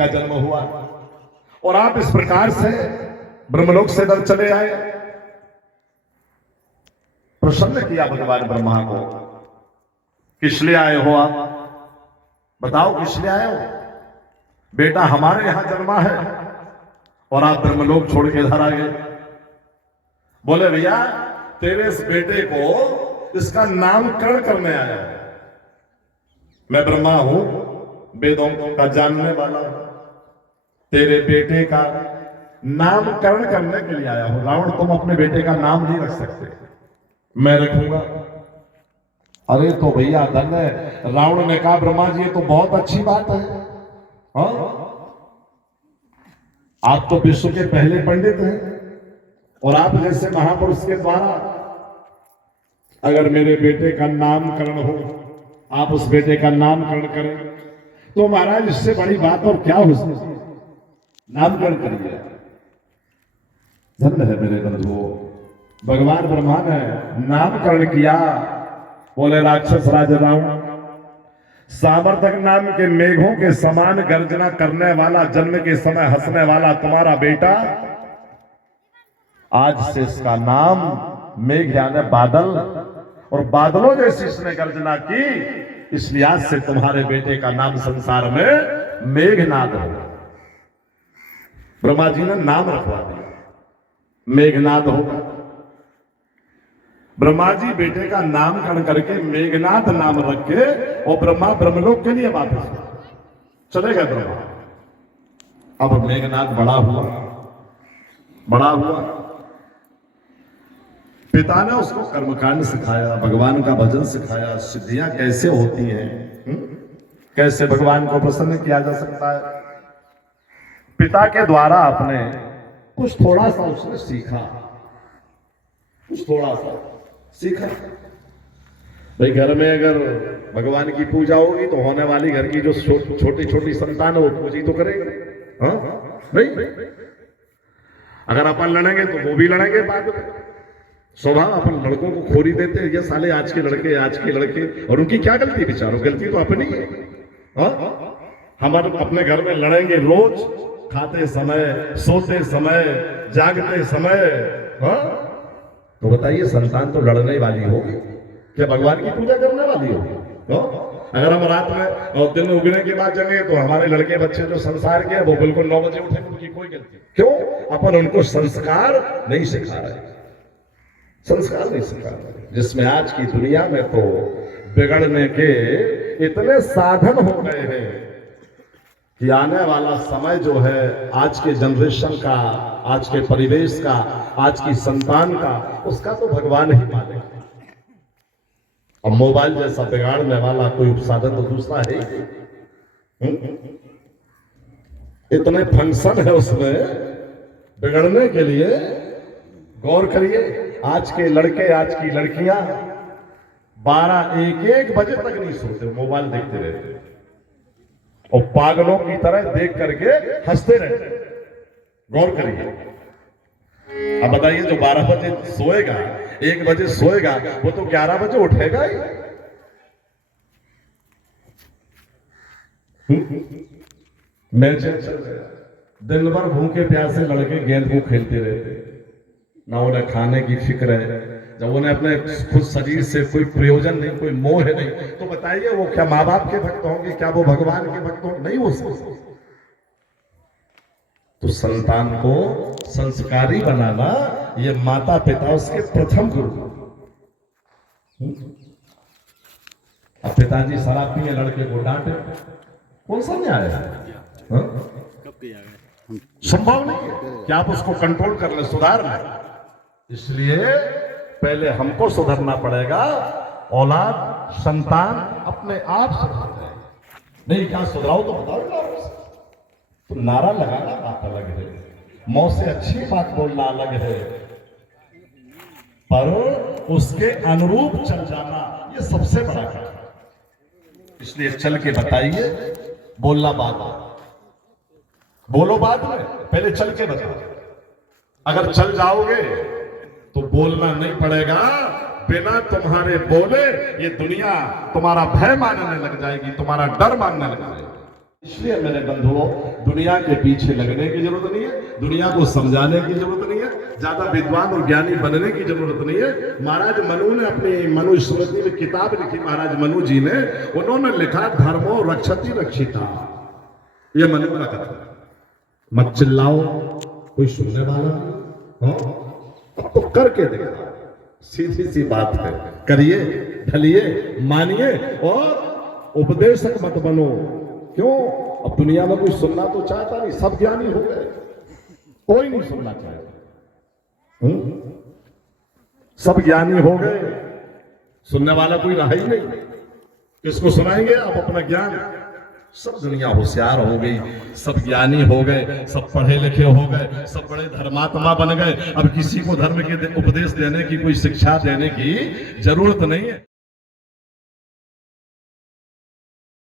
का जन्म हुआ और आप इस प्रकार से ब्रह्मलोक से इधर चले आए। प्रसन्न किया भगवान ब्रह्मा को। किस लिए आए हो आप? बताओ किस लिए आए हो? बेटा हमारे यहां जन्मा है और आप ब्रह्मलोक छोड़ के इधर आ गए। बोले भैया तेरे इस बेटे को इसका नामकरण करने आया हूं। मैं ब्रह्मा हूं, वेदों का जानने वाला हूं। तेरे बेटे का नामकरण करने के लिए आया हूं। रावण तुम अपने बेटे का नाम नहीं रख सकते, मैं रखूंगा। अरे तो भैया धन है। रावण ने कहा ब्रह्मा जी ये तो बहुत अच्छी बात है। हाँ? आप तो विश्व के पहले पंडित हैं और आप जैसे महापुरुष के द्वारा अगर मेरे बेटे का नामकरण हो, आप उस बेटे का नामकरण करें तो महाराज इससे बड़ी बात और क्या हो सकती है। नामकरण करिए। धन्य है मेरे बंधुओं, भगवान ब्रह्मा ने नामकरण किया। बोले राक्षस राजा रावण, सामर्थक नाम के मेघों के समान गर्जना करने वाला, जन्म के समय हंसने वाला तुम्हारा बेटा, आज से इसका नाम मेघ यानी बादल, और बादलों जैसी इसने गर्जना की, इसलिए आज से तुम्हारे बेटे का नाम संसार में मेघनाद होगा। ब्रह्मा जी ने नाम रखवा दिया, मेघनाद होगा। ब्रह्मा जी बेटे का नामकरण करके मेघनाथ नाम रख के और ब्रह्मा ब्रह्मलोक के लिए वापस चले गए ब्रह्मा। अब मेघनाथ बड़ा हुआ, बड़ा हुआ। पिता ने उसको कर्मकांड सिखाया, भगवान का भजन सिखाया, सिद्धियां कैसे होती हैं, कैसे भगवान को प्रसन्न किया जा सकता है। पिता के द्वारा अपने कुछ थोड़ा सा उसने सीखा, कुछ थोड़ा सा सीखा। भाई घर में अगर भगवान की पूजा होगी तो होने वाली घर की जो छोटी छोटी संतान है वो पूजी तो करेगी। हाँ भाई, अगर अपन लड़ेंगे तो वो भी लड़ेंगे बाद में। स्वभाव अपन लड़कों को खोरी देते हैं, ये साले आज के लड़के, आज के लड़के, और उनकी क्या गलती बेचारों, गलती तो अपनी है। हाँ? हम अपने घर में लड़ेंगे रोज, खाते समय, सोते समय, जागते समय। हाँ? तो बताइए संतान तो लड़ने वाली होगी क्या भगवान की पूजा करने वाली होगी? तो अगर हम रात में और दिन में उगने के बाद जगे तो हमारे लड़के बच्चे जो संसार के वो बिल्कुल 9 बजे उठे, उनकी कोई गलती क्यों? अपन उनको संस्कार नहीं सिखा रहे, संस्कार नहीं सिखा रहे। जिसमें आज की दुनिया में तो बिगड़ने के इतने साधन हो गए हैं कि आने वाला समय जो है आज के जनरेशन का, आज के परिवेश का, आज की संतान का, उसका तो भगवान ही मालिक है। अब मोबाइल जैसा बिगाड़ने वाला कोई साधन तो दूसरा है ही। इतने फंक्शन है उसमें बिगड़ने के लिए। गौर करिए, आज के लड़के, आज की लड़कियां 12-1 बजे तक नहीं सोते, मोबाइल देखते रहते और पागलों की तरह देख करके हंसते रहते। गौर करिए। अब बताइए जो 12 बजे सोएगा, 1 बजे सोएगा, वो तो 11 बजे उठेगा ही। मैच चल गया, दिन भर भूखे प्यासे लड़के गेंद को खेलते रहते, ना उन्हें खाने की फिक्र है। जब उन्हें अपने खुद शरीर से कोई प्रयोजन नहीं, कोई मोह नहीं, तो बताइए वो क्या माँ बाप के भक्त होंगे? क्या वो भगवान के भक्त होंगे? नहीं हो सकते। तो संतान को संस्कारी बनाना ये माता पिता उसके प्रथम गुरु। अब पिताजी शराब पिए लड़के को डांटे, कौन सा न्याय है? संभव नहीं है कि आप उसको कंट्रोल कर ले, सुधार ले। इसलिए पहले हमको सुधरना पड़ेगा। औलाद, संतान अपने आप सुधर जाए। नहीं क्या सुधराओ तो बताओ। तो नारा लगाना बात अलग है, मौं से अच्छी बात बोलना अलग है, पर उसके अनुरूप चल जाना ये सबसे बड़ा काम है। इसलिए चल के बताइए, बोलना बाद में, बोलो बाद में, पहले चल के बताओ। अगर चल जाओगे तो बोलना नहीं पड़ेगा। बिना तुम्हारे बोले ये दुनिया तुम्हारा भय मानने लग जाएगी, तुम्हारा डर मानने लग जाएगी। इसलिए मेरे बंधुओं, दुनिया के पीछे लगने की जरूरत नहीं है, दुनिया को समझाने की जरूरत नहीं है, ज्यादा विद्वान और ज्ञानी बनने की जरूरत नहीं है। महाराज मनु ने अपनी मनुस्मृति में किताब लिखी, महाराज मनु जी ने, उन्होंने लिखा धर्मो रक्षति रक्षिता। ये मनु का कथन। मत चिल्लाओ, कोई सुनने वाला नहीं, तो करके देखा, सीधी सी बात है, करिए, ढलिए, मानिए और उपदेशक मत बनो। क्यों? अब दुनिया में कोई सुनना तो चाहता नहीं, सब ज्ञानी हो गए, कोई नहीं सुनना चाहता। सब ज्ञानी हो गए, सुनने वाला कोई रहा ही नहीं। किसको सुनाएंगे आप अपना ज्ञान? सब दुनिया होशियार हो गई, सब ज्ञानी हो गए, सब पढ़े लिखे हो गए, सब बड़े धर्मात्मा बन गए। अब किसी को धर्म के उपदेश देने की, कोई शिक्षा देने की जरूरत नहीं है।